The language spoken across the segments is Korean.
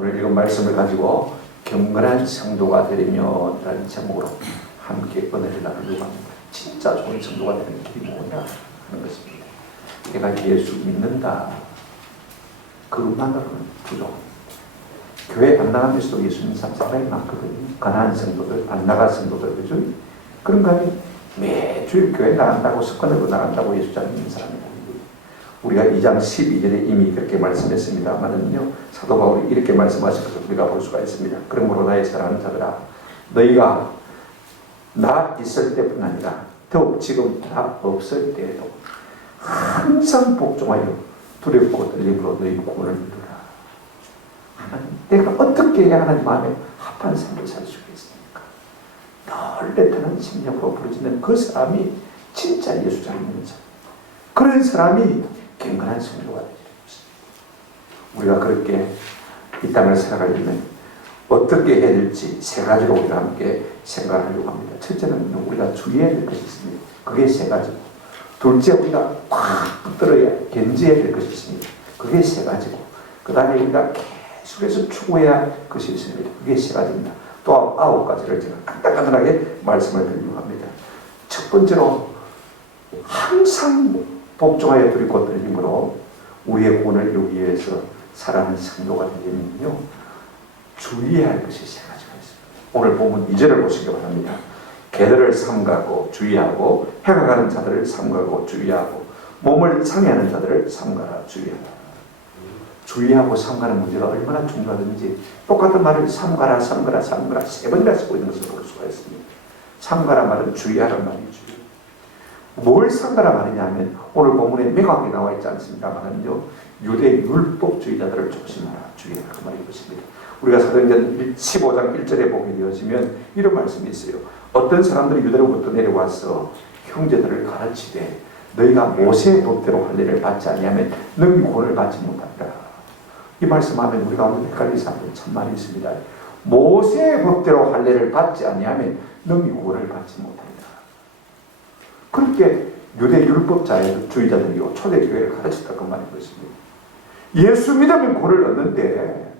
오늘 읽은 말씀을 가지고 경건한 성도가 되려면 라는 제목으로 함께 은혜를 나누려고 합니다. 진짜 좋은 성도가 되는 길이 뭐냐 하는 것입니다. 내가 예수 믿는다. 그것만으로는 부족합니다. 교회 안 나가면서도 예수 믿는 사람 상당히 많거든요. 가난한 성도들, 안 나간 성도들, 그죠? 그런가 하면 매주일 교회 나간다고, 습관으로 나간다고 예수 잘 믿는 사람이 아니에요. 우리가 2장 12절에 이미 그렇게 말씀했습니다만은요, 사도 바울이 이렇게 말씀하신 것을 우리가 볼 수가 있습니다. 그러므로 나의 사랑하는 자들아, 너희가 나 있을 때뿐 아니라 더욱 지금 나 없을 때에도 항상 복종하여 두렵고 떨림으로 너희 구원을 이루라. 하나님, 내가 어떻게 해야 하나님 마음에 합한 삶을 살 수 있습니까? 늘 애타는 심령으로 부르짖는 그 사람이 진짜 예수 잘 믿는 사람. 그런 사람이 경건한 성도가 되는 것입니다. 우리가 그렇게 이 땅을 살아가려면 어떻게 해야 될지 세 가지로 우리가 함께 생각하려고 합니다. 첫째는 우리가 주의해야 될 것이 있습니다. 그게 세 가지고, 둘째 우리가 꽉 붙들어야 견지해야 될 것이 있습니다. 그게 세 가지고, 그 다음에 우리가 계속해서 추구해야 할 것이 있습니다. 그게 세 가지입니다. 또 9가지를 제가 간단하게 말씀을 드리려고 합니다. 첫 번째로 항상 복종하여 두렵고 떨림으로 우리의 구원을 이루기 위해서 살아가는 성도가 되려면요, 주의해야 할 것이 세 가지가 있습니다. 오늘 본문 2절을 보시기 바랍니다. 개들을 삼가고 주의하고 해가 가는 자들을 삼가고 주의하고 몸을 상해하는 자들을 삼가라 주의하라. 주의하고 삼가는 문제가 얼마나 중요하든지 똑같은 말을 삼가라 삼가라 삼가라 세 번이나 쓰고 있는 것을 볼 수가 있습니다. 삼가라 말은 주의하라는 말이죠. 뭘 삼가라 말이냐 하면 오늘 본문에 명확히 나와 있지 않습니다만은요, 유대 율법주의자들을 조심하라 주의하라 그 말인 것입니다. 우리가 사도행전 15장 1절에 보게 되어지면 이런 말씀이 있어요. 어떤 사람들이 유대로부터 내려와서 형제들을 가르치되 너희가 모세의 법대로 할례를 받지 아니하면 너희 구원을 받지 못한다. 이 말씀하면 우리가 오늘 헷갈리는 사람들이 참 많이 있습니다. 모세의 법대로 할례를 받지 아니하면 너희 구원을 받지 못한다. 그렇게 유대 율법주의자들이 초대교회를 가르쳤다고 말인 것입니다. 예수 믿으면 구원을 얻는데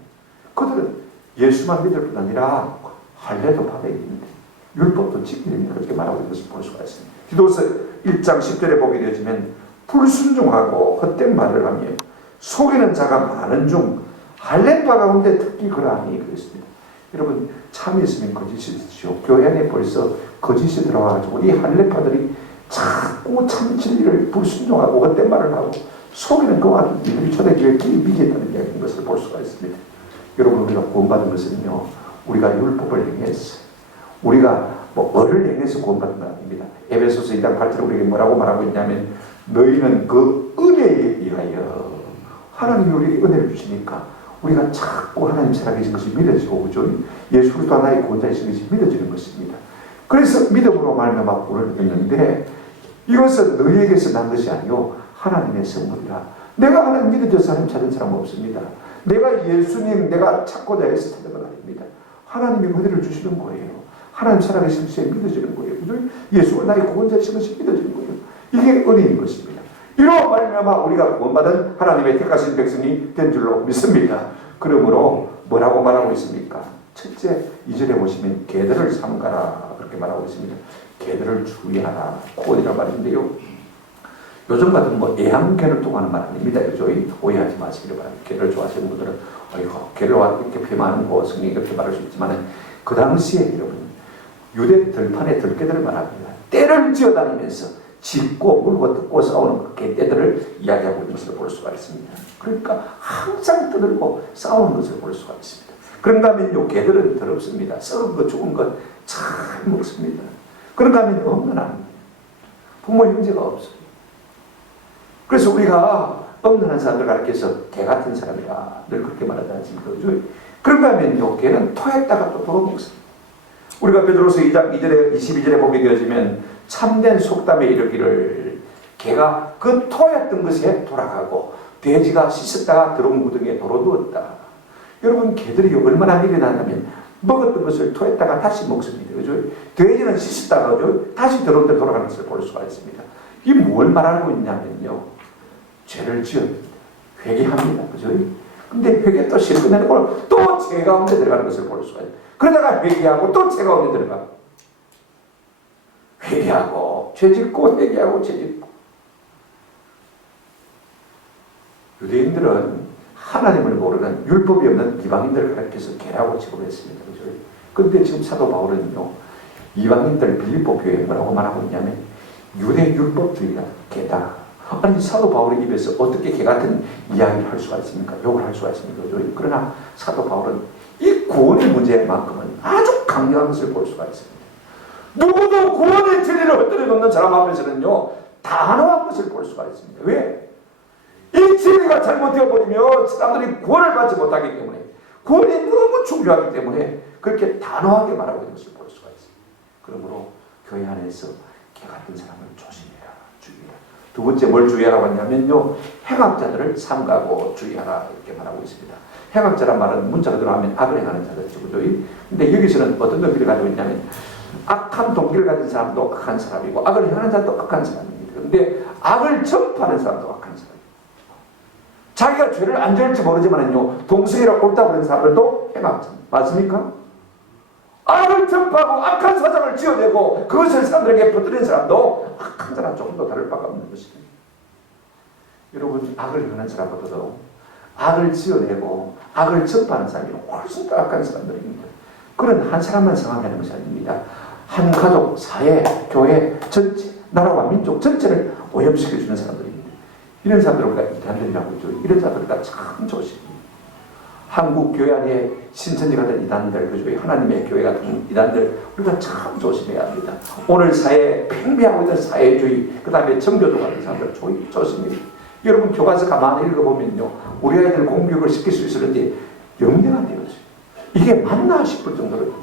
그들은 예수만 믿을 뿐 아니라 할례도 받아야 되는데 율법도 지켜야 된다 그렇게 말하고 있는 것을 볼 수가 있습니다. 디도서 1장 10절에 보게 되어지면 불순종하고 헛된 말을 하며 속이는 자가 많은 중 할례파 가운데 특히 그러하니 그랬습니다. 여러분, 참이 있으면 거짓이죠. 교회 안에 벌써 거짓이 들어와가지고 이 할례파들이 자꾸 참 진리를 불순종하고 헛된 말을 하고 속이는 그와 같은 이들이 초대교회에 미개했다는 이야기인 것을 볼 수가 있습니다. 여러분, 우리가 구원받은 것은요, 우리가 율법을 행해서, 우리가 을을 행해서 구원받은 것 아닙니다. 에베소서 2장 8절에 우리에게 뭐라고 말하고 있냐면 너희는 그 은혜에 의하여 하나님이 우리에게 은혜를 주시니까 우리가 자꾸 하나님 살아계신 것이 믿어지고, 그죠? 예수 그리스도 하나의 구원자이신 것이 믿어지는 것입니다. 그래서 믿음으로 말미암아 구원을 얻는데 이것은 너희에게서 난 것이 아니요 하나님의 선물이라. 내가 하나님 믿어져서 하나님 찾은 사람은 없습니다. 내가 예수님 내가 찾고자 해서 찾은 건 아닙니다. 하나님이 은혜를 주시는 거예요. 하나님 살아계신 것이 믿어지는 거예요. 그죠? 예수가 나의 구원자이신 것이 믿어지는 거예요. 이게 은혜인 것입니다. 이로 말미암아 우리가 구원받은 하나님의 택하신 백성이 된 줄로 믿습니다. 그러므로 뭐라고 말하고 있습니까? 첫째 2절에 보시면 개들을 삼가라 그렇게 말하고 있습니다. 개들을 주의하라 코이라 말인데요. 요즘 같은 애완개를 통하는 말 아닙니다. 그죠? 오해하지 마시기를 바랍니다. 개를 좋아하시는 분들은 개를 이렇게 표현하는 거 성경이 그렇게 말할 수 있지만 그 당시에 여러분 유대 들판의 들개들을 말합니다. 떼를 지어다니면서 짖고 물고 뜯고 싸우는 개떼들을 이야기하고 있는 것을 볼 수가 있습니다. 그러니까 항상 떠들고 싸우는 것을 볼 수가 있습니다. 그런가 하면 요 개들은 더럽습니다. 썩은 것 죽은 것 잘 먹습니다. 그런가 하면 엄연합니다. 부모 형제가 없어요. 그래서 우리가 엄연한 사람들 가르쳐서 개 같은 사람이라 늘 그렇게 말하지 않습니까? 그런가 하면 요 개는 토했다가 또 돌아먹습니다. 우리가 베드로서 2장 2절에 22절에 보게 되어지면 참된 속담에 이르기를 개가 그 토했던 것에 돌아가고 돼지가 씻었다가 더러운 구덩이에 도로 누웠다. 여러분, 개들이 얼마나 일어나냐면 먹었던 것을 토했다가 다시 먹습니다. 그죠? 돼지는 씻었다가 다시 더러운 데 돌아가는 것을 볼 수가 있습니다. 이게 뭘 말하고 있냐면요, 죄를 지었습니다. 회개합니다. 그죠? 근데 회개 또 실컷내고 또 죄 가운데 들어가는 것을 볼 수가 있어요. 그러다가 회개하고 또 죄 가운데 들어가. 회개하고 죄 짓고 회개하고 죄 짓고. 유대인들은 하나님을 모르는 율법이 없는 이방인들을 가르쳐서 개라고 취급했습니다. 그죠? 근데 지금 사도 바울은요, 이방인들 빌립보 교회에 뭐라고 말하고 있냐면 유대 율법주의가 개다. 아니 사도 바울의 입에서 어떻게 개 같은 이야기를 할 수가 있습니까? 욕을 할 수가 있습니까? 그죠? 그러나 사도 바울은 이 구원의 문제만큼은 아주 강력한 것을 볼 수가 있습니다. 누구도 구원의 진리를 흩뜨려 놓는 사람 앞에서는요, 단호한 것을 볼 수가 있습니다. 왜? 이 진리가 잘못되어 버리면 사람들이 구원을 받지 못하기 때문에, 구원이 너무 중요하기 때문에 그렇게 단호하게 말하고 있는 것을 볼 수가 있습니다. 그러므로 교회 안에서 개 같은 사람을 조심해라, 주의해라. 두 번째 뭘 주의하라고 하냐면요, 행악자들을 삼가고 주의하라 이렇게 말하고 있습니다. 행악자란 말은 문자 그대로 하면 악을 행하는 자들이죠. 근데 여기서는 어떤 동기를 가지고 있냐면 악한 동기를 가진 사람도 악한 사람이고 악을 행하는 자도 악한 사람입니다. 그런데 악을 전파하는 사람도 악한 사람입니다. 자기가 죄를 안 지을지 모르지만요, 동성애를 옳다고 그러는 사람들도 행악자입니다. 맞습니까? 악을 전파하고 악한 사상을 지어내고 그것을 사람들에게 퍼뜨리는 사람도 악한 사람 조금 더 다를 바가 없는 것입니다. 여러분, 악을 행하는 사람보다도 악을 지어내고 악을 전파하는 사람이 훨씬 더 악한 사람들입니다. 그런 한 사람만 생각하는 것이 아닙니다. 한 가족, 사회, 교회 전체, 나라와 민족 전체를 오염시켜주는 사람들입니다. 이런 사람들을 우리가 이단들이라고 하죠. 이런 사람들과 참 조심합니다. 한국 교회 안에 신천지 같은 이단들, 그죠? 하나님의 교회 같은 이단들, 우리가 참 조심해야 합니다. 오늘 사회에 팽배하고 있는 사회주의, 그 다음에 정교도 같은 사람들 조심해야 합니다. 여러분 교과서 가만히 읽어보면요, 우리 아이들 공교육을 시킬 수 있었는데 영영한 되었어요. 이게 맞나 싶을 정도로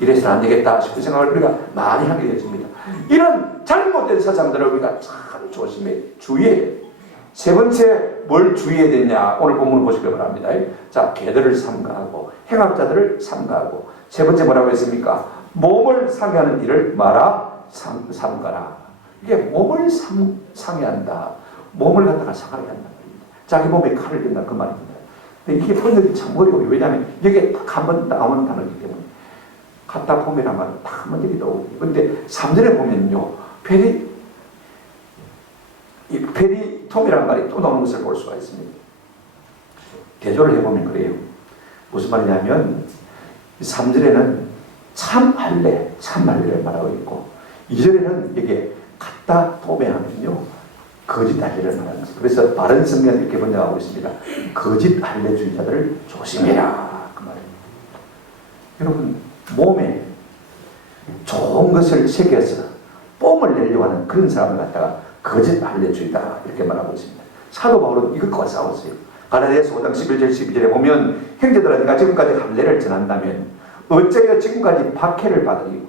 이래서는 안 되겠다 싶은 생각을 우리가 많이 하게 되었습니다. 이런 잘못된 사상들을 우리가 참 조심해 주의해야. 세 번째 뭘 주의해야 되냐, 오늘 본문을 보시기 바랍니다. 자, 개들을 삼가하고 행악자들을 삼가하고, 세 번째 뭐라고 했습니까? 몸을 상해하는 일을 마라 삼가라. 이게 몸을 상해한다. 몸을 갖다가 상하게 한단 말입니다. 자기 몸에 칼을 댄다 그 말입니다. 근데 이게 번역이 참 어려워요. 왜냐하면 여기에 딱 한 번 나오는 단어이기 때문에. 카타폼이란 말은 딱 한 번 여기 나오고. 근데 3절에 보면요, 페리톰이라는 말이 또 나오는 것을 볼 수가 있습니다. 대조를 해보면 그래요. 무슨 말이냐면 3절에는 참 할례를 말하고 있고, 2절에는 이게 카타폼에 하면요, 거짓 할례를 말하는 것입니다. 그래서 바른 성경은 이렇게 번역하고 있습니다. 거짓 할례주의자들을 조심해라 그 말입니다. 여러분, 몸에 좋은 것을 새겨서 뽐을 내려고 하는 그런 사람을 갖다가 거짓 할례주의다 이렇게 말하고 있습니다. 사도 바울은 이것과 싸웠어요. 갈라디아서 5장 11절 12절에 보면, 형제들아 네가 지금까지 할례를 전한다면 어째여 지금까지 박해를 받으리고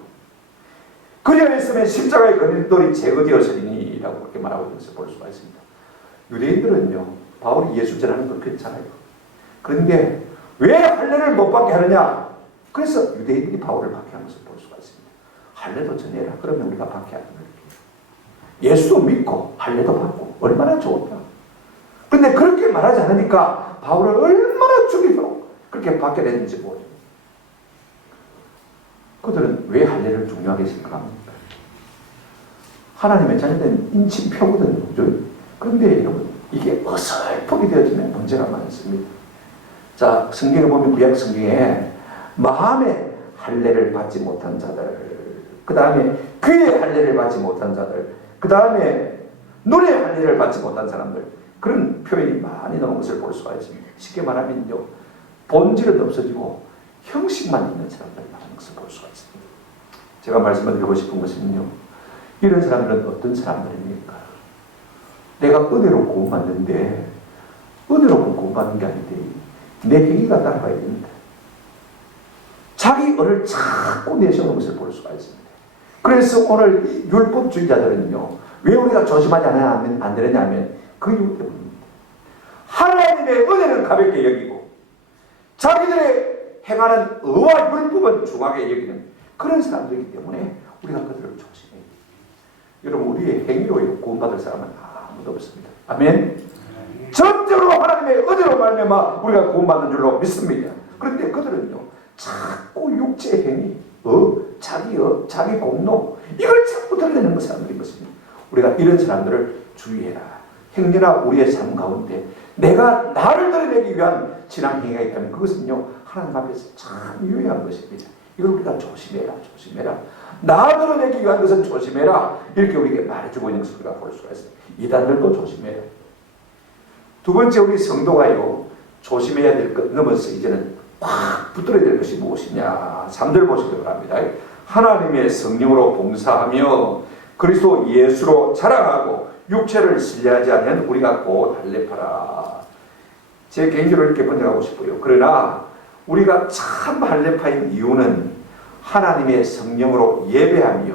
그리하여 있으면 십자가의 거짓돌이 제거되었으리니 라고 그렇게 말하고 있는 것을 볼 수가 있습니다. 유대인들은요, 바울이 예수 전하는 거 괜찮아요. 그런데 왜 할례를 못 받게 하느냐? 그래서 유대인들이 바울을 박해하는 것을 볼 수가 있습니다. 할례도 전해라. 그러면 우리가 박해하는 거예요. 예수도 믿고 할례도 받고 얼마나 좋을까. 근데 그렇게 말하지 않으니까 바울을 얼마나 죽이도록 그렇게 받게 됐는지 모르죠. 그들은 왜 할례를 중요하게 생각합니까? 하나님의 자녀된 인침표거든요. 그런데 여러분, 이게 어설프게 되어지면 문제가 많습니다. 자, 성경에 보면 구약 성경에 마음의 할례를 받지 못한 자들, 그 다음에 귀의 할례를 받지 못한 자들, 그 다음에 눈의 할례를 받지 못한 사람들, 그런 표현이 많이 나온 것을 볼 수가 있습니다. 쉽게 말하면요, 본질은 없어지고 형식만 있는 사람들 말하는 것을 볼 수가 있습니다. 제가 말씀을 드리고 싶은 것은요, 이런 사람들은 어떤 사람들입니까? 내가 은혜로 구원받는데 은혜로 구원받는 게 아닌데 내 행위가 따라가야 됩니다. 자기 은을 자꾸 내세우는 것을 볼 수가 있습니다. 그래서 오늘 율법주의자들은요, 왜 우리가 조심하지 않으면 안 되느냐면 그 이유 때문입니다. 하나님의 은혜는 가볍게 여기고 자기들의 행하는 의와 율법은 중하게 여기는 그런 사람들이기 때문에 우리가 그들을 조심해야 돼요. 여러분, 우리의 행위로 구원받을 사람은 아무도 없습니다. 아멘. 전적으로 하나님의 하나님의 은혜로 말미암아 우리가 구원받는 줄로 믿습니다. 그런데 그들은요 자꾸 육체 행위, 자기 공로 이걸 자꾸 드러내는 사람들인 것입니다. 우리가 이런 사람들을 주의해라. 행여나 우리의 삶 가운데 내가 나를 드러내기 위한 신앙 행위가 있다면 그것은요 하나님 앞에서 참 유효한 것입니다. 이걸 우리가 조심해라. 나 드러내기 위한 것은 조심해라. 이렇게 우리에게 말해주고 있는 것을 우리가 볼 수가 있습니다. 이단들도 조심해라. 두 번째 우리 성도가요 조심해야 될 것 넘어서 이제는 확 붙들어야 될 것이 무엇이냐. 3절 보시기 바랍니다. 하나님의 성령으로 봉사하며 그리스도 예수로 자랑하고 육체를 신뢰하지 않는 우리가 곧 할례파라. 제 개인적으로 이렇게 번역하고 싶어요. 그러나 우리가 참 할례파인 이유는 하나님의 성령으로 예배하며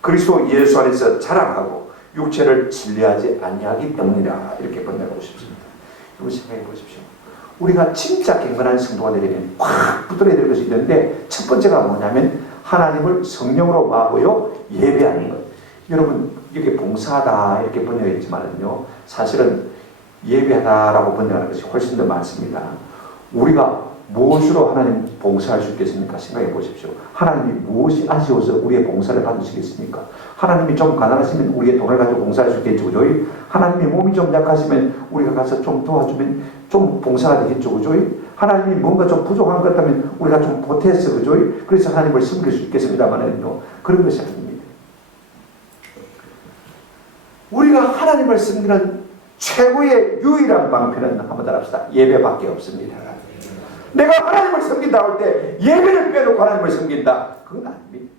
그리스도 예수 안에서 자랑하고 육체를 신뢰하지 아니하기 때문이라. 이렇게 번역하고 싶습니다. 여러분 생각해 보십시오. 우리가 진짜 경건한 성도가 되려면 확 붙들어야 될 것이 있는데 첫 번째가 뭐냐면 하나님을 성령으로 마고요 예배하는 것. 여러분 이게 봉사하다 이렇게 번역했지만요 사실은 예배하다라고 번역하는 것이 훨씬 더 많습니다. 우리가 무엇으로 하나님 봉사할 수 있겠습니까? 생각해 보십시오. 하나님이 무엇이 아쉬워서 우리의 봉사를 받으시겠습니까? 하나님이 좀 가난하시면 우리의 돈을 가지고 봉사할 수 있겠죠. 그죠? 하나님이 몸이 좀 약하시면 우리가 가서 좀 도와주면 좀 봉사가 되겠죠. 그죠? 하나님이 뭔가 좀 부족한 것 같다면 우리가 좀 보태서 그죠? 그래서 하나님을 섬길 수 있겠습니다만은요. 그런 것이 아닙니다. 우리가 하나님을 섬기는 최고의 유일한 방편은 한번 따라합시다. 예배밖에 없습니다. 내가 하나님을 섬긴다 할 때 예배를 빼놓고 하나님을 섬긴다. 그건 아닙니다.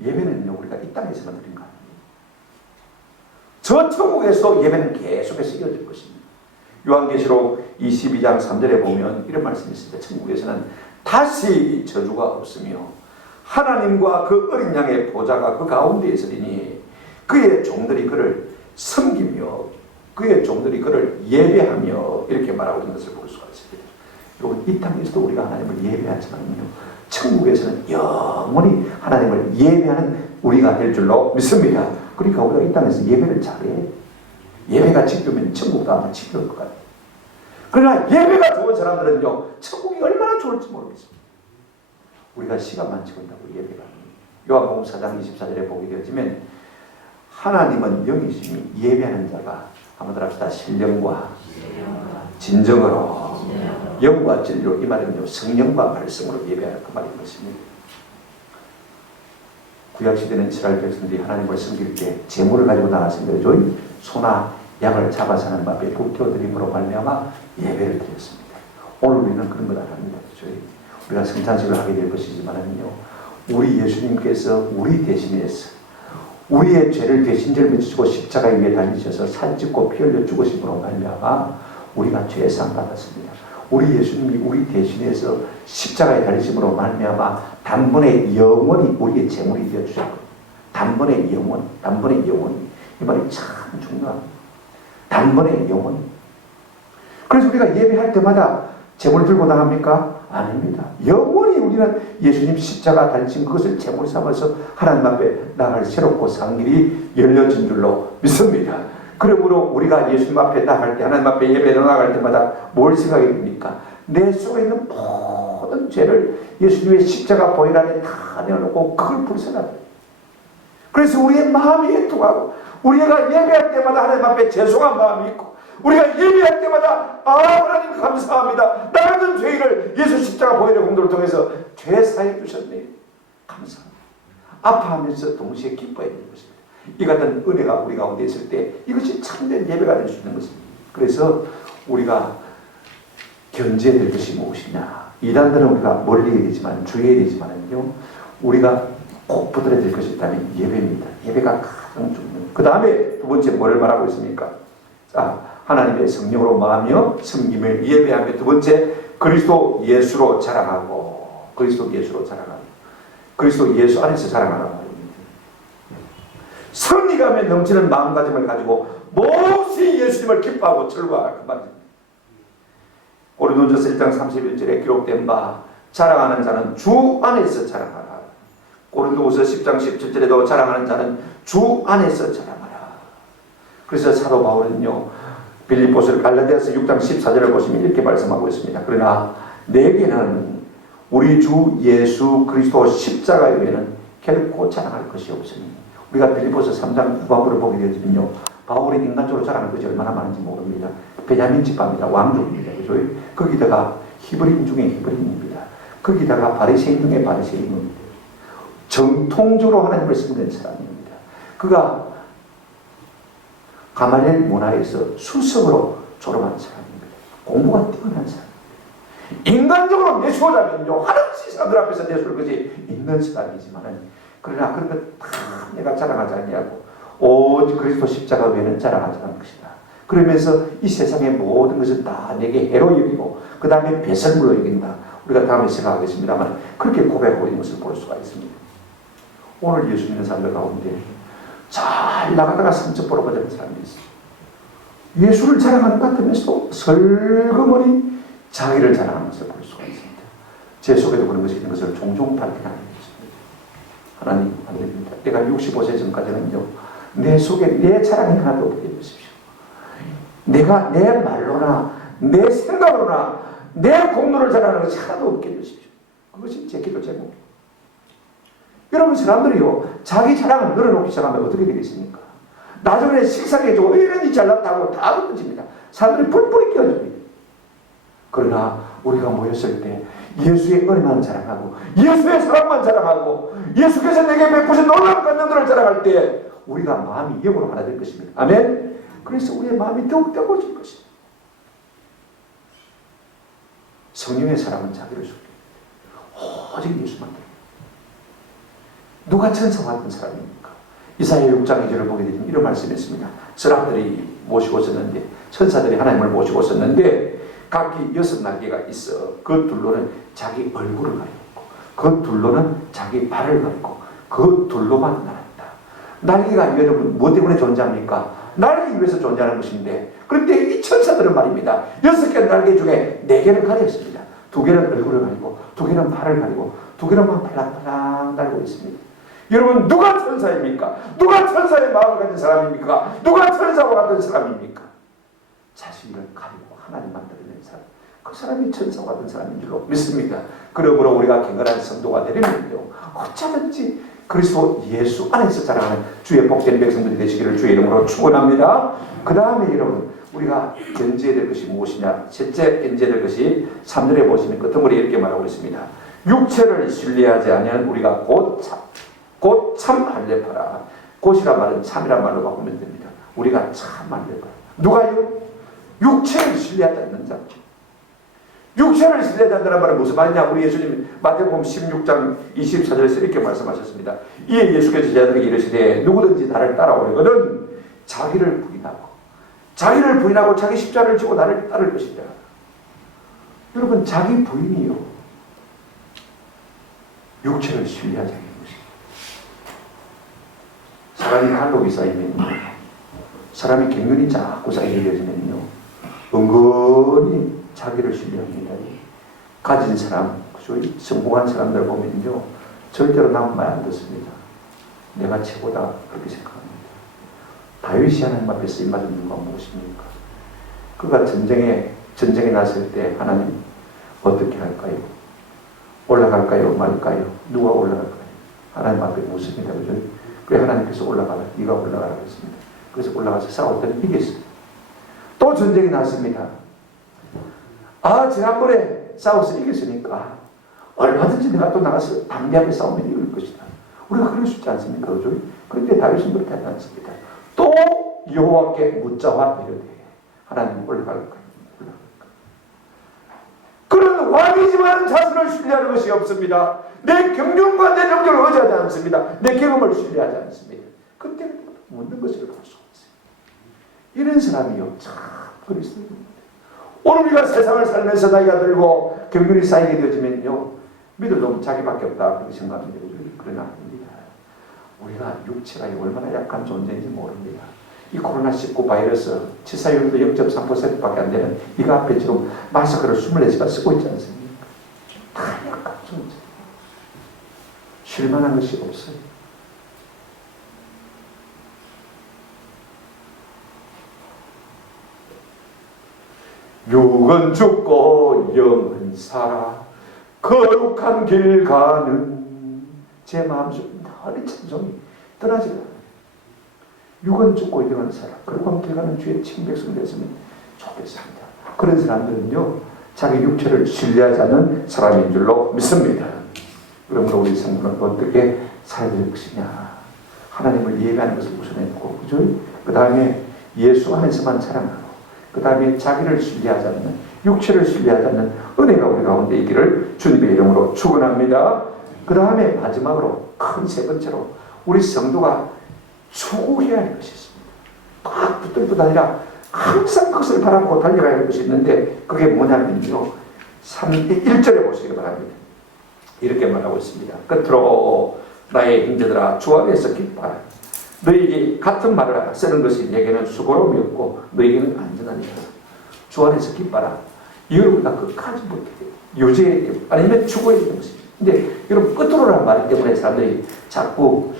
예배는요 우리가 이 땅에서만 드린 거 아닙니다. 저 천국에서도 예배는 계속해서 이어질 것입니다. 요한계시록 22장 3절에 보면 이런 말씀이 있습니다. 천국에서는 다시 저주가 없으며 하나님과 그 어린 양의 보좌가 그 가운데 있으리니 그의 종들이 그를 섬기며 그의 종들이 그를 예배하며 이렇게 말하고 있는 것을 볼 수가 있습니다. 여러분 이 땅에서도 우리가 하나님을 예배하지만요 천국에서는 영원히 하나님을 예배하는 우리가 될 줄로 믿습니다. 그러니까 우리가 이 땅에서 예배를 잘해. 예배가 지키면 천국도 아마 지킬 것 같아요. 그러나 예배가 좋은 사람들은요 천국이 얼마나 좋을지 모르겠습니다. 우리가 시간만 지킨다고 예배가 요한복음 4장 24절에 보게 되어지면 하나님은 영이시니 예배하는 자가 한번 더 합시다. 신령과 진정으로 영과 진리로. 이 말은요 성령과 말씀으로 예배하는 그 말인 것입니다. 구약시대는 이스라엘 백성들이 하나님을 섬길 때 제물을 가지고 나갔습니다. 소나 양을 잡아서 하는 앞에 불태워드림으로 말미암아 예배를 드렸습니다. 오늘 우리는 그런 것 안 합니다. 우리가 성찬식을 하게 될 것이지만은요 우리 예수님께서 우리 대신해서 우리의 죄를 대신죄를 맺으시고 십자가 위에 달리셔서 살찌고 피 흘려 죽으심으로 말미암아 우리가 죄상 받았습니다. 우리 예수님이 우리 대신해서 십자가에 달리심으로 말미암아 단번에 영원히 우리의 제물이 되어 주셨고 단번에 영원, 이 말이 참 중요합니다. 단번에 영원. 그래서 우리가 예배할 때마다 제물 들고 나갑니까? 아닙니다. 영원히 우리는 예수님 십자가 달리신 그것을 제물 삼아서 하나님 앞에 나갈 새롭고 산 길이 열려진 줄로 믿습니다. 그러므로 우리가 예수님 앞에 나갈 때 하나님 앞에 예배로 나갈 때마다 뭘 생각이 듭니까? 내 속에 있는 모든 죄를 예수님의 십자가 보혈 안에 다 내어놓고 그걸 불쌍하다. 그래서 우리의 마음이 애통하고 우리가 예배할 때마다 하나님 앞에 죄송한 마음이 있고 우리가 예배할 때마다 하나님 감사합니다. 나 같은 죄인을 예수 십자가 보혈의 공로를 통해서 죄 사해 주셨네. 감사합니다. 아파하면서 동시에 기뻐해야 되는 것입니다. 이 같은 은혜가 우리 가운데 있을 때 이것이 참된 예배가 될 수 있는 것입니다. 그래서 우리가 견제해야 될 것이 무엇이냐. 이단들은 우리가 멀리 해야 되지만 주의해야 되지만요 우리가 꼭 붙들어야 될 것이 있다면 예배입니다. 예배가 가장 중요합니다. 그 다음에 두 번째 뭐를 말하고 있습니까? 자, 하나님의 성령으로 마하며 섬김을 예배하며 두 번째 그리스도 예수로 자랑하고 그리스도 예수 안에서 자랑하라고 합니다. 선리감에 넘치는 마음가짐을 가지고 몹시 예수님을 기뻐하고 즐거워하라 그 말입니다. 고린도전서 1장 31절에 기록된 바 자랑하는 자는 주 안에서 자랑하라. 고린도후서 10장 17절에도 자랑하는 자는 주 안에서 자랑하라. 그래서 사도 바울은요 빌립보서 갈라디아서 6장 14절을 보시면 이렇게 말씀하고 있습니다. 그러나 내게는 우리 주 예수 그리스도 십자가 외에는 결코 자랑할 것이 없으니. 우리가 빌립보서 3장 후반부를 보게 되면요, 바울이 인간적으로 자랑할 것이 얼마나 많은지 모릅니다. 베냐민 집합입니다. 왕족입니다. 그죠? 거기다가 히브리인 중에 히브리인입니다. 거기다가 바리새인 중에 바리새인입니다. 정통적으로 하나님을 섬기는 사람입니다. 그가 가말리엘 문화에서 수석으로 졸업한 사람입니다. 공부가 뛰어난 사람. 인간적으로 내세우자면요, 한없이 사람들 앞에서 내세울 것이 있는 사람이지만은, 그러나 그런 것 다 내가 자랑하지 아니하고 오직 그리스도 십자가 외에는 자랑하지 않을 것이다. 그러면서 이 세상의 모든 것은 다 내게 해로 여기고 그 다음에 배설물로 여긴다. 우리가 다음에 생각하겠습니다만 그렇게 고백하고 있는 것을 볼 수가 있습니다. 오늘 예수 믿는 사람들 가운데 잘 나가다가 상처보러 가는 사람이 있어요. 예수를 자랑하는 것 같으면서도 설거머니 자기를 자랑하는 것을 볼 수가 있습니다. 제 속에도 그런 것이 있는 것을 종종 발견하게 되었습니다. 하나님 안 됩니다. 내가 65세 전까지는요, 내 속에 내 자랑이 하나도 없게 해주십시오. 내가 내 말로나 내 생각으로나 내 공로를 자랑하는 것이 하나도 없게 해주십시오. 그것이 제 기도 제목입니다. 여러분, 사람들이요, 자기 자랑을 늘어놓기 시작하면 어떻게 되겠습니까? 나중에 식상해지고 이런지 잘났다고 다 던집니다. 사람들이 뿔뿔이 끼어집니다. 그러나 우리가 모였을 때 예수의 은혜만 자랑하고 예수의 사랑만 자랑하고 예수께서 내게 베푸신 놀라운 감동들을 자랑할 때 우리가 마음이 영으로 하나 될 것입니다. 아멘? 그래서 우리의 마음이 더욱 뜨거워질 것입니다. 성령의 사랑은 자기를 숨깁니다. 오직 예수만 됩니다. 누가 천사와 같은 사람입니까? 이사야 6장 2절을 보게 되면 이런 말씀이 있습니다. 스랍들이 모시고 있었는데, 천사들이 하나님을 모시고 있었는데 각기 6날개가 있어 그 둘로는 자기 얼굴을 가리고 그 둘로는 자기 발을 가리고 그 둘로만 날았다. 날개가 여러분 뭐 때문에 존재합니까? 날기 위해서 존재하는 것인데, 그런데 이 천사들은 말입니다, 6개 날개 중에 4개를 가렸습니다. 2개는 얼굴을 가리고 2개는 발을 가리고 2개는 팔랑팔랑 달고 있습니다. 여러분, 누가 천사입니까? 누가 천사의 마음을 가진 사람입니까? 누가 천사와 같은 사람입니까? 자신을 가리고 하나님만 드러내는 사람, 그 사람이 천사와 같은 사람인 줄로 믿습니다. 그러므로 우리가 경건한 성도가 되려면요, 어쩌든지 그리스도 예수 안에서 자라가는 주의 복된 백성들이 되시기를 주의 이름으로 축원합니다. 그 다음에 여러분, 우리가 견지해야 될 것이 무엇이냐? 셋째 견지해야 될 것이 3절에 보시면 끝머리 이렇게 말하고 있습니다. 육체를 신뢰하지 아니하는 우리가 곧 참 할례파라. 곧이란 말은 참이란 말로 바꾸면 됩니다. 우리가 참 할례파. 누가요? 육체를 신뢰하지 자. 육체를 신뢰한다는 말은 무슨 말이냐? 우리 예수님 마태복음 16장 24절에서 이렇게 말씀하셨습니다. 이에 예수께서 제자들에게 이르시되 누구든지 나를 따라오려거든 자기를 부인하고 자기 십자가를 지고 나를 따를 것이다. 여러분, 자기 부인이요, 육체를 신뢰하지 않는 것입니다. 사람이 간혹이 쌓이면요, 사람이 갱년이 자꾸 쌓이게 되면요, 은근히 자기를 신뢰합니다. 가진 사람, 성공한 사람들 보면요, 절대로 남 말 안 듣습니다. 내가 최고다, 그렇게 생각합니다. 다윗이 하나님 앞에 쓰임받은 이유가 무엇입니까? 그가 전쟁에 나설 때 하나님 어떻게 할까요? 올라갈까요? 말까요? 누가 올라갈까요? 하나님 앞에 묻습니다. 그죠? 그래 하나님께서 올라가라. 네가 올라가라 했습니다. 그래서 올라가서 싸웠더니 이겼어요. 또 전쟁이 났습니다. 지난번에 싸워서 이겼으니까 얼마든지 내가 또 나가서 담대 앞에 싸우면 이길 것이다. 우리가 그럴 수 있지 않습니까? 그죠? 그런데 다윗은 그렇게 하지 않습니다. 또 여호와께 묻자와 이르되 하나님 올라갈까요? 그런 왕이지만 자신을 신뢰하는 것이 없습니다. 내 경륜과 내 능력을 의지하지 않습니다. 내 경험을 신뢰하지 않습니다. 그때는 묻는 것을 볼 수가 있어요. 이런 사람이요, 참 그리스도입니다. 오늘 우리가 세상을 살면서 나이가 들고 경륜이 쌓이게 되어지면요, 믿을 놈 자기밖에 없다 그렇게 생각합니다. 그러나 아닙니다. 우리가 육체가 얼마나 약한 존재인지 모릅니다. 이 코로나19 바이러스 치사율도 0.3%밖에 안 되는 이거 앞에 지금 마스크를 24시간 쓰고 있지 않습니까? 다 약한 존재. 실만한 것이 없어요. 육은 죽고 영은 살아 거룩한 길 가는 제 마음속 늘 찬송이 떠나지 않아요. 육은 죽고 영은 살아 거룩한 길 가는 주의 친백성 됐으면 좋겠습니다. 그런 사람들은요 자기 육체를 신뢰하지 않는 사람인 줄로 믿습니다. 그러므로 우리 성도는 어떻게 살아야 될 것이냐, 하나님을 예배하는 것을 우선했고, 그죠? 그 다음에 예수 안에서만 사랑하고, 그 다음에 자기를 신뢰하지 않는, 육체를 신뢰하지 않는 은혜가 우리 가운데 있기를 주님의 이름으로 축원합니다. 그 다음에 마지막으로 큰 세 번째로 우리 성도가 추구해야 할 것이 있습니다. 막 붙들고 아니라 항상 그것을 바라보고 달려가야 할 것이 있는데, 그게 뭐냐면요 1절에 보시기 바랍니다. 이렇게 말하고 있습니다. 끝으로 나의 형제들아 주 안에서 기뻐하라. 너희에게 같은 말을 쓰는 것이 내게는 수고로움이 없고 너희에게는 안전하니라. 주 안에서 기뻐하라. 이걸 다 끝까지 못해 유지해야 되고 아니면 추구해야 되는 것입니다. 근데 여러분 끝으로라는 말 때문에 사람들이 자꾸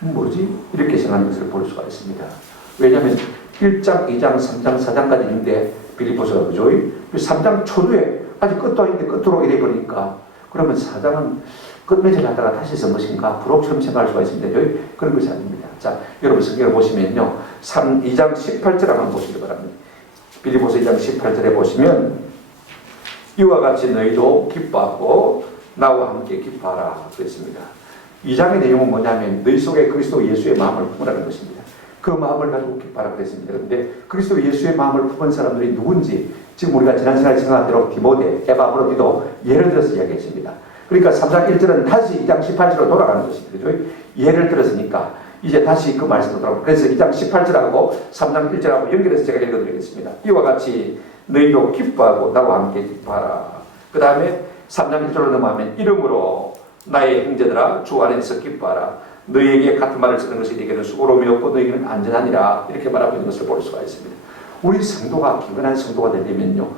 뭐지? 이렇게 생각하는 것을 볼 수가 있습니다. 왜냐하면 1장, 2장, 3장, 4장까지 있는데 빌립보서가 그죠? 3장 초두에 아직 끝도 아닌데 끝으로 이래 버리니까 그러면 4장은 끝맺을 하다가 다시 쓴 것인가? 부록처럼 생각할 수가 있습니다. 그런 것이 아닙니다. 자, 여러분 성경을 보시면요. 2장 18절 한번 보시기 바랍니다. 빌립보서 2장 18절에 보시면 이와 같이 너희도 기뻐하고 나와 함께 기뻐하라 그랬습니다. 2장의 내용은 뭐냐면 너희 속에 그리스도 예수의 마음을 품으라는 것입니다. 그 마음을 가지고 기뻐하라 그랬습니다. 그런데 그리스도 예수의 마음을 품은 사람들이 누군지 지금 우리가 지난 시간에 생각한 대로 디모데, 에바브로디도 예를 들어서 이야기했습니다. 그러니까 3장 1절은 다시 2장 18절로 돌아가는 것입니다. 예를 들었으니까 이제 다시 그 말씀으로 돌아가고 그래서 2장 18절하고 3장 1절하고 연결해서 제가 읽어드리겠습니다. 이와 같이 너희도 기뻐하고 나와 함께 기뻐하라. 그 다음에 3장 1절로 넘어가면 이름으로 나의 형제들아 주 안에서 기뻐하라. 너희에게 같은 말을 쓰는 것이 너희에게는 수고로움이 없고 너희에게는 안전하니라. 이렇게 말하고 있는 것을 볼 수가 있습니다. 우리 성도가 기근한 성도가 되려면요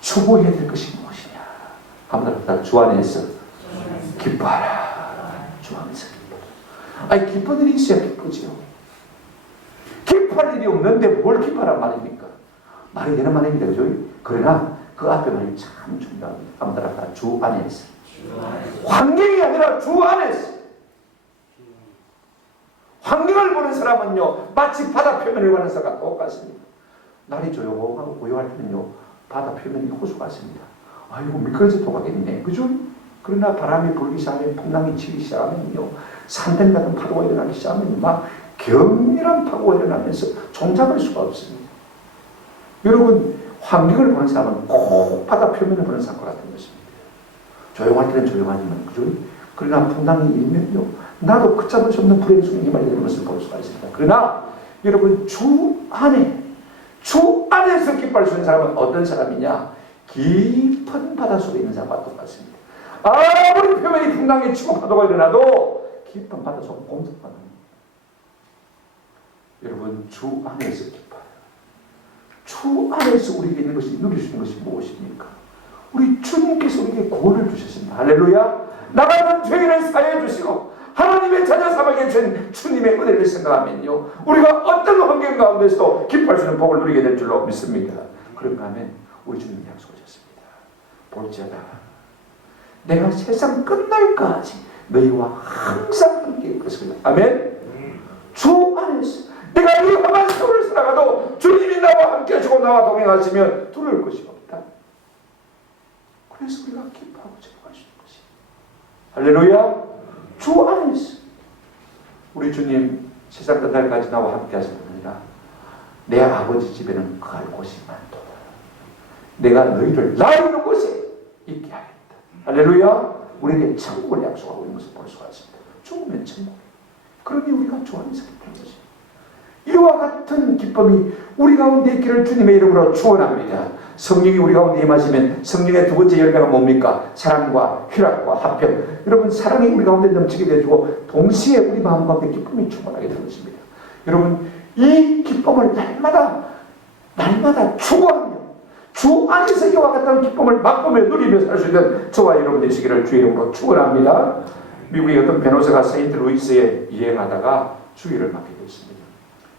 추구해야 될 것이 무엇이냐. 한번 주 안에서 기뻐하라. 주 안에서 기뻐하라. 아니 기쁜 일이 있어야 기쁘지요. 기뻐할 일이 없는데 뭘 기뻐하란 말입니까? 말이 되는 말입니다. 그죠? 그러나 그 앞에 말이 참 중요합니다. 한번 주 안에서. 환경이 아니라 주 안에서. 환경을 보는 사람은요 마치 바다 표면을 가는 사람과 똑같습니다. 날이 조용하고 고요할 때는요 바다 표면이 호수 같습니다. 아이고 미끄러져 도가겠네. 그죠? 그러나 바람이 불기 시작하면 풍랑이 치기 시작하면요 산들 같은 파도가 일어나기 시작하면 막 격렬한 파도가 일어나면서 종잡을 수가 없습니다. 여러분 환경을 보는 사람은 꼭 바다 표면을 보는 사람과 같은 것입니다. 조용할 때는 조용하지만 그죠? 그러나 풍랑이 일면요 나도 걷잡을 수 없는 불행 속에 힘을 내는 것을 볼 수가 있습니다. 그러나 여러분 주 안에서 기뻐할 수 있는 사람은 어떤 사람이냐? 깊은 바다 속에 있는 사람과 똑같습니다. 아무리 표면이 풍랑이 치고 파도가 일어나도 깊은 바다 속은 공석하는 여러분 주 안에서 기뻐해요. 주 안에서 우리에게 있는 것이 누릴 수 있는 것이 무엇입니까? 우리 주님께서 우리에게 구원을 주셨습니다. 할렐루야. 나가는 죄인을 사해 주시고 하나님의 자녀 삼아 계신 주님의 은혜를 생각하면요 우리가 어떤 환경 가운데서도 기뻐할 수 있는 복을 누리게 될 줄로 믿습니다. 그런가 하면 우리 주님이 약속하셨습니다. 볼지어다 내가 세상 끝날까지 너희와 항상 함께 있을 것입니다. 아멘. 주 안에서 내가 이 험한 세월을 살아가도 주님이 나와 함께 하시고 나와 동행하시면 두려울 것이 없다. 그래서 우리가 기뻐하고 즐거워할 수 있는 것이 할렐루야. 주 안에서 우리 주님 세상 끝날까지 나와 함께 하시는 분이라 내 아버지 집에는 갈 곳이 많도다. 내가 너희를 나르는 곳에 있게 하겠다. 할렐루야. 우리에게 천국을 약속하고 있는 것을 볼 수가 있습니다. 죽으면 천국. 그러니 우리가 주 안에서 기뻐하는 것입니다. 이와 같은 기쁨이 우리 가운데 있기를 주님의 이름으로 축원합니다. 성령이 우리 가운데 임하시면 성령의 두 번째 열매가 뭡니까? 사랑과 희락과 화평. 여러분 사랑이 우리 가운데 넘치게 되고 동시에 우리 마음 가운데 기쁨이 충만하게 되는 것입니다. 여러분 이 기쁨을 날마다 추구하며 주 안에서 이와 같은 기쁨을 맛보며 누리며 살 수 있는 저와 여러분 되시기를 주의 이름으로 축원합니다. 미국의 어떤 변호사가 세인트 루이스에 여행하다가 주의를 맡게 됐습니다.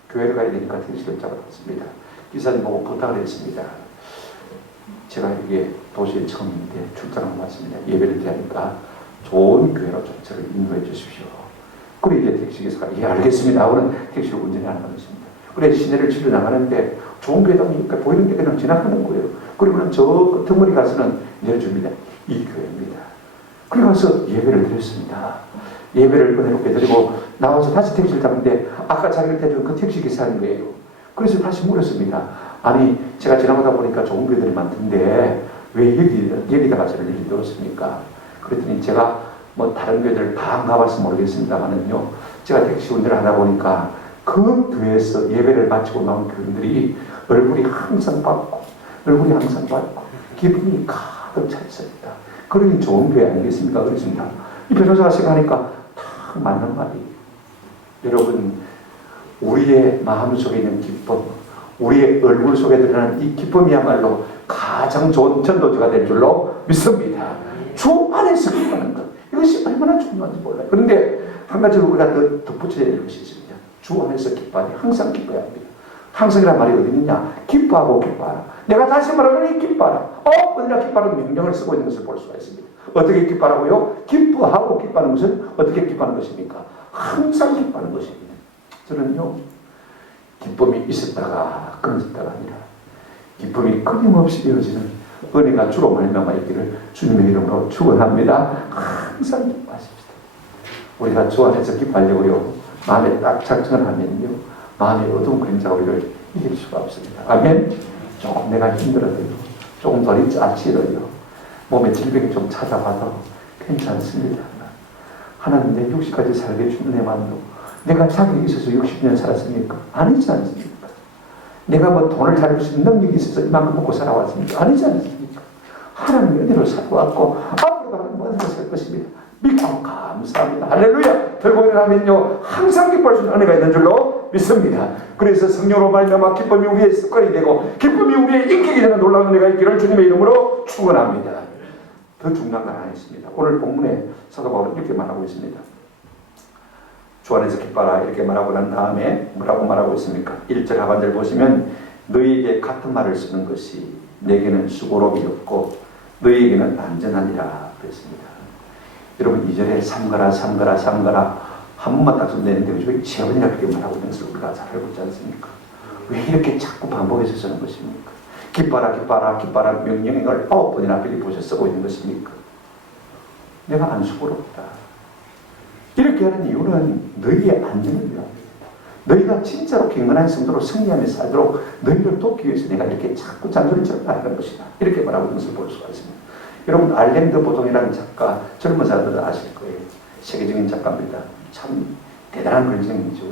교회를 가야 되니까 택시를 잡아봤습니다. 기사님 보고 부탁을 했습니다. 제가 이게 도시에 처음인데 출장을 왔습니다. 예배를 드리니까 좋은 교회로 좀 저를 인도해 주십시오. 그래 이제 택시기사가 예 알겠습니다 하고는 택시를 운전하는 것입니다. 그래 시내를 치러 나가는데 좋은 교회다 보니까 보이는 게 그냥 지나가는 거예요. 그리고는 저 틈머리 가서는 내려줍니다. 이 교회입니다. 그래 가서 예배를 드렸습니다. 예배를 은혜롭게 드리고 나와서 다시 택시를 타는데 아까 자기를 태워준 그 택시기사인 거예요. 그래서 다시 물었습니다. 아니 제가 지나가다 보니까 좋은 교회들이 많던데 왜 여기다가 저를 일이 들었습니까? 그랬더니 제가 뭐 다른 교회들 다 안 가봐서 모르겠습니다만은요, 제가 택시 운전을 하다 보니까 그 교회에서 예배를 마치고 나온 교인들이 얼굴이 항상 밝고 기쁨이 가득 차 있습니다. 그러니 좋은 교회 아니겠습니까? 그렇습니다. 이 변호사가 생각하니까 딱 맞는 말이에요. 여러분, 우리의 마음속에 있는 기쁨, 우리의 얼굴 속에 드러나는 이 기쁨이야말로 가장 좋은 전도주가 될 줄로 믿습니다. 주 안에서 기뻐하는 것, 이것이 얼마나 중요한지 몰라요. 그런데 한 가지 우리가 더 덧붙여야 될 것이 있습니다. 주 안에서 기뻐하니 항상 기뻐야 합니다. 항상이란 말이 어디 있느냐? 기뻐하고 기뻐하라. 내가 다시 말하면 기뻐하라. 언제나 기뻐하는 명령을 쓰고 있는 것을 볼 수가 있습니다. 어떻게 기뻐하라고요? 기뻐하고 기뻐하는 것은 어떻게 기뻐하는 것입니까? 항상 기뻐하는 것입니다. 저는요, 기쁨이 있었다가 끊어졌다가 아니라 기쁨이 끊임없이 이어지는 은혜가 주로 말미암아 있기를 주님의 이름으로 축원합니다. 항상 기뻐하십시다. 우리가 주 안에서 기뻐하려고요, 마음에 딱 작정을 하면요, 마음의 어두운 그림자가 우리를 이길 수가 없습니다. 아멘. 조금 내가 힘들어도요, 조금 덜 짜치더요, 몸에 질병이 좀 찾아와도 괜찮습니다. 하나님 내 60까지 살게 주는 내 마음도 내가 자격이 있어서 60년 살았습니까? 아니지 않습니까? 내가 뭐 돈을 잘 벌 수 있는 능력이 있어서 이만큼 먹고 살아왔습니까? 아니지 않습니까? 하나님의 은혜로 살아왔고 앞으로도 하나님 은혜로 살 것입니다. 믿고 감사합니다. 할렐루야. 들고 일어나면요, 항상 기뻐할 수 있는 은혜가 있는 줄로 믿습니다. 그래서 성령으로 말미암아 기쁨이 우리의 습관이 되고 기쁨이 우리의 인격이 되는 놀라운 은혜가 있기를 주님의 이름으로 축원합니다. 더 중요한 건 하나 있습니다. 오늘 본문에 사도 바울은 이렇게 말하고 있습니다. 주 안에서 기뻐라 이렇게 말하고 난 다음에 뭐라고 말하고 있습니까? 1절 하반절 보시면 너희에게 같은 말을 쓰는 것이 내게는 수고로움이 없고 너희에게는 안전하니라 그랬습니다. 여러분 2절에 삼가라 한 번만 딱 써내는데 왜 3번이나 그렇게 말하고 있는 것을 우리가 잘 알고 있지 않습니까? 왜 이렇게 자꾸 반복해서 쓰는 것입니까? 기뻐라 명령을 9번이나 빌립보서 쓰고 있는 것입니까? 내가 안 수고롭다. 이렇게 하는 이유는 너희의 안전을 위함입니다. 너희가 진짜로 경건한 성도로 승리하며 살도록 너희를 돕기 위해서 내가 이렇게 자꾸 잔소리를 하는 것이다. 이렇게 말하고 있는 것을 볼 수가 있습니다. 여러분 알랭드 보동이라는 작가, 젊은 사람들은 아실 거예요. 세계적인 작가입니다. 참 대단한 글쟁이죠.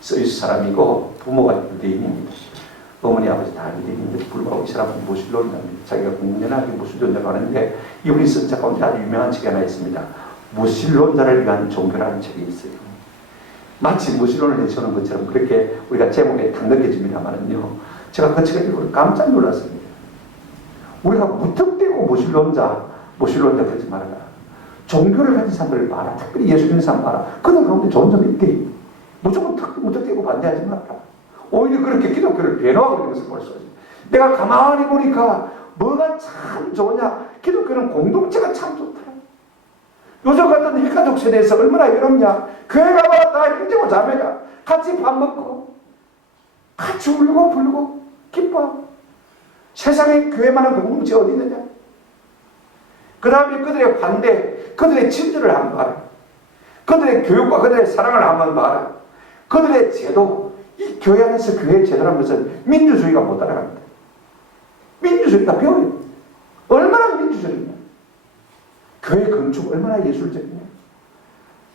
스위스 사람이고 부모가 유대인입니다. 어머니 아버지 다 유대인인데 불구하고 이 사람은 무신론자입니다. 자기가 공연하게 무신론자라고 하는데 이분이 쓴 책 가운데 아주 유명한 책이 하나 있습니다. 무신론자를 위한 종교라는 책이 있어요. 마치 무신론을 내세우는 것처럼 그렇게 우리가 제목에 딱 느껴집니다만은요, 제가 그 책을 읽고 깜짝 놀랐습니다. 우리가 무턱대고 무신론자 그러지 말아라. 종교를 가진 사람들을 봐라. 특별히 예수 믿는 사람 봐라. 그들 가운데 좋은 점이 있대. 무조건 무턱대고 반대하지 말아라. 오히려 그렇게 기독교를 변호하고 있는 것을 볼 수 있습니다. 내가 가만히 보니까 뭐가 참 좋으냐. 기독교는 공동체가 참 좋더라. 요즘 같은 힐가족 세대에서 얼마나 외롭냐. 교회 가봐라. 다 형제고 자매가 같이 밥 먹고 같이 울고 불고 기뻐하고. 세상에 교회만한 공동체 어디 있느냐. 그 다음에 그들의 반대, 그들의 친절을 한번 봐라. 그들의 교육과 그들의 사랑을 한번 봐라. 그들의 제도, 이 교회 안에서 교회의 제도라는 것은 민주주의가 못 따라갑니다. 민주주의가 배워요. 얼마나 민주주의냐. 교회 건축 얼마나 예술적이냐.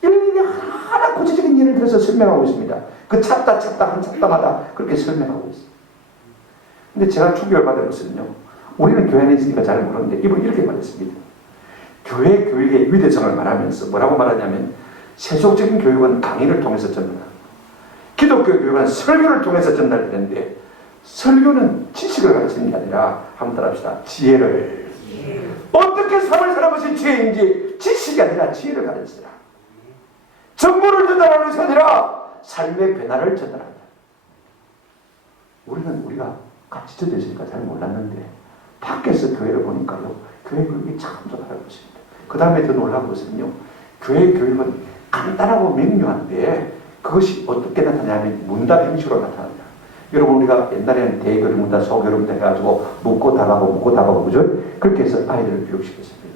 일일이 하나 구체적인 예를 들어서 설명하고 있습니다. 그 찾다 한 찾다마다 그렇게 설명하고 있어요. 근데 제가 충격을 받은 것은요, 우리는 교회 안에 있으니까 잘 모르는데 이분이 이렇게 말했습니다. 교회 교육의 위대성을 말하면서 뭐라고 말하냐면, 세속적인 교육은 강의를 통해서 전달하고 기독교 교육은 설교를 통해서 전달되는데, 설교는 지식을 가르치는 게 아니라 한번 따라합시다. 지혜를. 어떻게 삶을 사는 것이 지혜인지 지식이 아니라 지혜를 가르치라. 정보를 전달하는 것이 아니라 삶의 변화를 전달한다. 우리가 같이 젖어 있으니까 잘 몰랐는데 밖에서 교회를 보니까요, 교회 교육이 참 좋다는 것입니다. 그 다음에 더 놀라운 것은요, 교회 교육은 간단하고 명료한데 그것이 어떻게 나타나냐면 문답 형식으로 나타납니다. 여러분, 우리가 옛날에는 대결 문답, 소결 문답 해가지고 묻고 답하고 그죠? 그렇게 해서 아이들을 교육시켰습니다.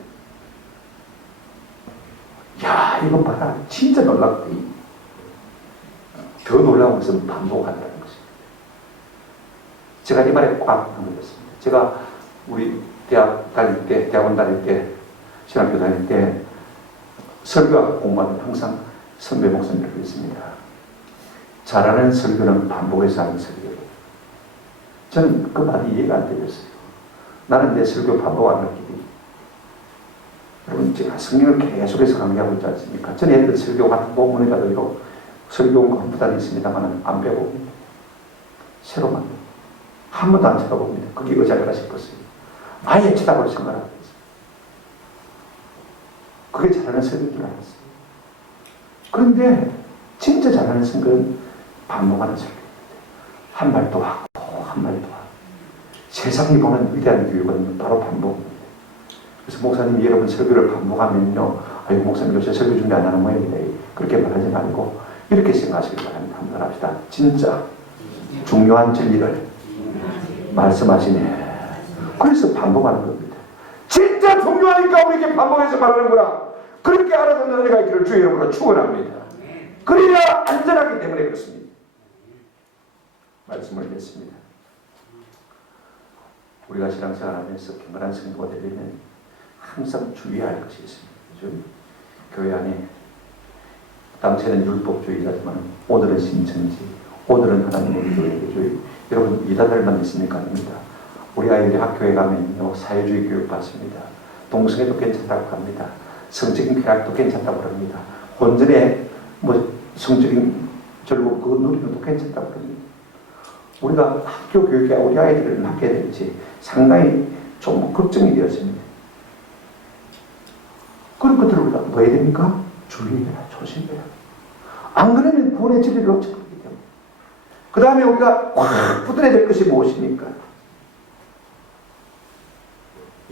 야, 이거 봐라. 진짜 놀랍지. 더 놀라운 것은 반복한다는 것입니다. 제가 이 말에 꽉 담겨졌습니다. 제가 우리 대학원 다닐 때, 신학교 다닐 때 설교학 공부하면 항상 선배 목사님을 그랬습니다. 잘하는 설교는 반복해서 하는 설교로. 저는 그 말이 이해가 안 되겠어요. 나는 내 설교 반복 안 할 길이. 여러분, 제가 성경을 계속해서 강의하고 있지 않습니까? 전에 했던 설교 같은 본문에 가도 설교 공부단이 있습니다만 안 배워봅니다. 새로 만들고 한 번도 안 쳐다봅니다. 그게 의자가 싶었어요. 아예 쳐다볼 생각을 안 했어요. 그게 잘하는 설교인 줄 알았어요. 그런데 진짜 잘하는 설교는 반복하는 설교입니다. 한 말 또 하고 한 말 또 하고. 세상이 보는 위대한 교육은 바로 반복입니다. 그래서 목사님이 여러분 설교를 반복하면요, 아이고 목사님 요새 설교 준비 안 하는 모양이네, 그렇게 말하지 말고 이렇게 생각하시길 바랍니다. 한번 합시다. 진짜 중요한 진리를 말씀하시네. 그래서 반복하는 겁니다. 진짜 중요하니까 우리에게 반복해서 말하는구나. 그렇게 알아듣는 은혜가 있기를 주의 이름으로 축원합니다. 그래야 안전하기 때문에 그렇습니다. 말씀을 드렸습니다. 우리가 신앙생활하면서 경건한 성도가 되려면 항상 주의해야 할 것이 있습니다. 그죠? 교회 안에 당시에는 율법주의자지만 오늘은 신천지, 오늘은 하나님의 교회주의. 여러분, 이단들만 있습니까? 아닙니다. 우리 아이들이 학교에 가면요, 사회주의 교육 받습니다. 동성애도 괜찮다고 합니다. 성적인 쾌락도 괜찮다고 합니다. 혼전의 성적인 결국 그 누리는 것도 괜찮다고 합니다. 우리가 학교 교육에 우리 아이들을 맡겨야 될지 상당히 좀 걱정이 되었습니다. 그런 것들을 우리가 뭐 해야 됩니까? 주의해라, 조심해라. 안 그러면 구원의 진리를 놓쳐버리기 때문에. 그 다음에 우리가 확 붙들어야 될 것이 무엇입니까?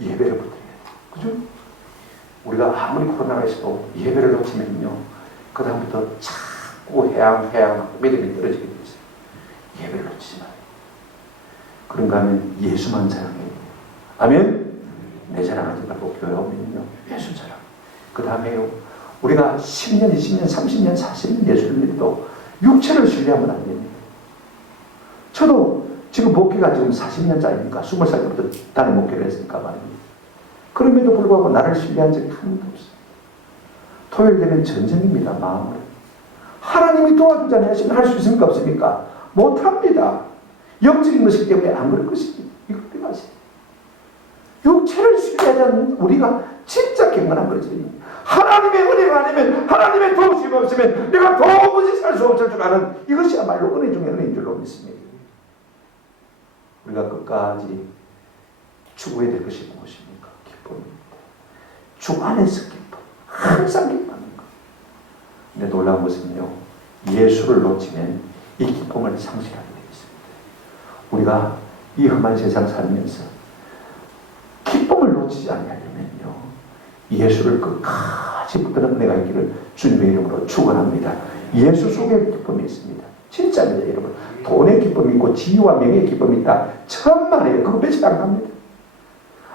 예배를 붙들어야 돼요. 그죠? 우리가 아무리 코로나가 있어도 예배를 놓치면요, 그 다음부터 자꾸 해양 믿음이 떨어지게 되어 있어요. 예배를 놓치지 마요. 그런가 하면 예수만 사랑해야 돼요. 아멘? 내 자랑하지 말고 교회 오면요, 예수 자랑. 그 다음에요, 우리가 10년, 20년, 30년, 40년 예수를 믿어도 육체를 신뢰하면 안 됩니다. 저도 지금 목회가 지금 40년짜리니까 20살 때부터 단임 목회를 했으니까 말입니다. 그럼에도 불구하고 나를 신뢰한 적이 한 번도 없어요. 토요일 되면 전쟁입니다. 마음으로. 하나님이 도와주자니 하시면 할 수 있습니까? 없습니까? 못합니다. 영적인 것이기 때문에 안 그럴 것입니다. 이걸 빼가세요. 육체를 신뢰하지 않는 우리가 진짜 경건한 거지. 하나님의 은혜가 아니면, 하나님의 도우심이 없으면 내가 도무지 살 수 없을 줄 아는 이것이야말로 은혜 중에 은혜인 줄로 믿습니다. 우리가 끝까지 추구해야 될 것이 무엇입니까? 기쁨입니다. 주 안에서 기쁨. 항상 기뻐하는 것. 근데 놀라운 것은요, 예수를 놓치면 이 기쁨을 상실하게 되겠습니다. 우리가 이 험한 세상 살면서 기쁨을 놓치지 않으려면요, 예수를 끝까지 붙드는 은혜가 있기를 주님의 이름으로 축원합니다. 예수 속에 기쁨이 있습니다. 진짜입니다, 여러분. 돈의 기쁨이 있고 지위와 명예의 기쁨이 있다. 천만에요. 그거 며칠 안 갑니다.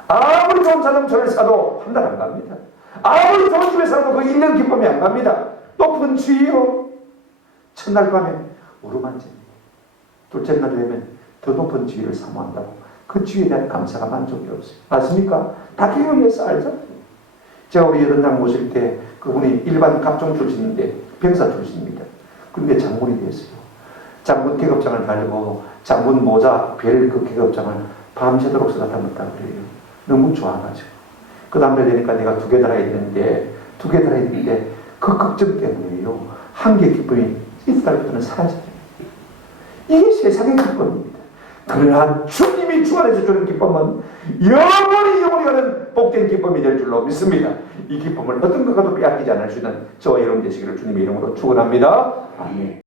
아무리 좋은 자동차를 사도 한 달 안 갑니다. 아무리 좋은 집에 살아도 그 1년 기쁨이 안 갑니다. 높은 지위요. 첫날 밤에 우르만집니다. 둘째 날 되면 더 높은 지위를 사모한다고 그 지위에 대한 감사가 만족이 없어요. 맞습니까? 다 경험해서 알죠? 제가 우리 여든장 모실 때 그분이 일반 갑종 출신인데 병사 출신입니다. 그런데 장군이 됐어요. 장군 계급장을 달고 장군 모자 별 그 계급장을 밤새도록 쓰다 담았다 그래요. 너무 좋아가지고. 그 다음날 되니까 내가 2개 달아야 되는데 그 걱정 때문에요. 한 개 기쁨이 이달부터는 사라져요. 이게 세상의 기쁨입니다. 그러나 주님이 주 안에서 주는 기쁨은 영원히 가는 복된 기쁨이 될 줄로 믿습니다. 이 기쁨을 어떤 것과도 빼앗기지 않을 수 있는 저와 여러분 되시기를 주님의 이름으로 축원합니다. 아멘.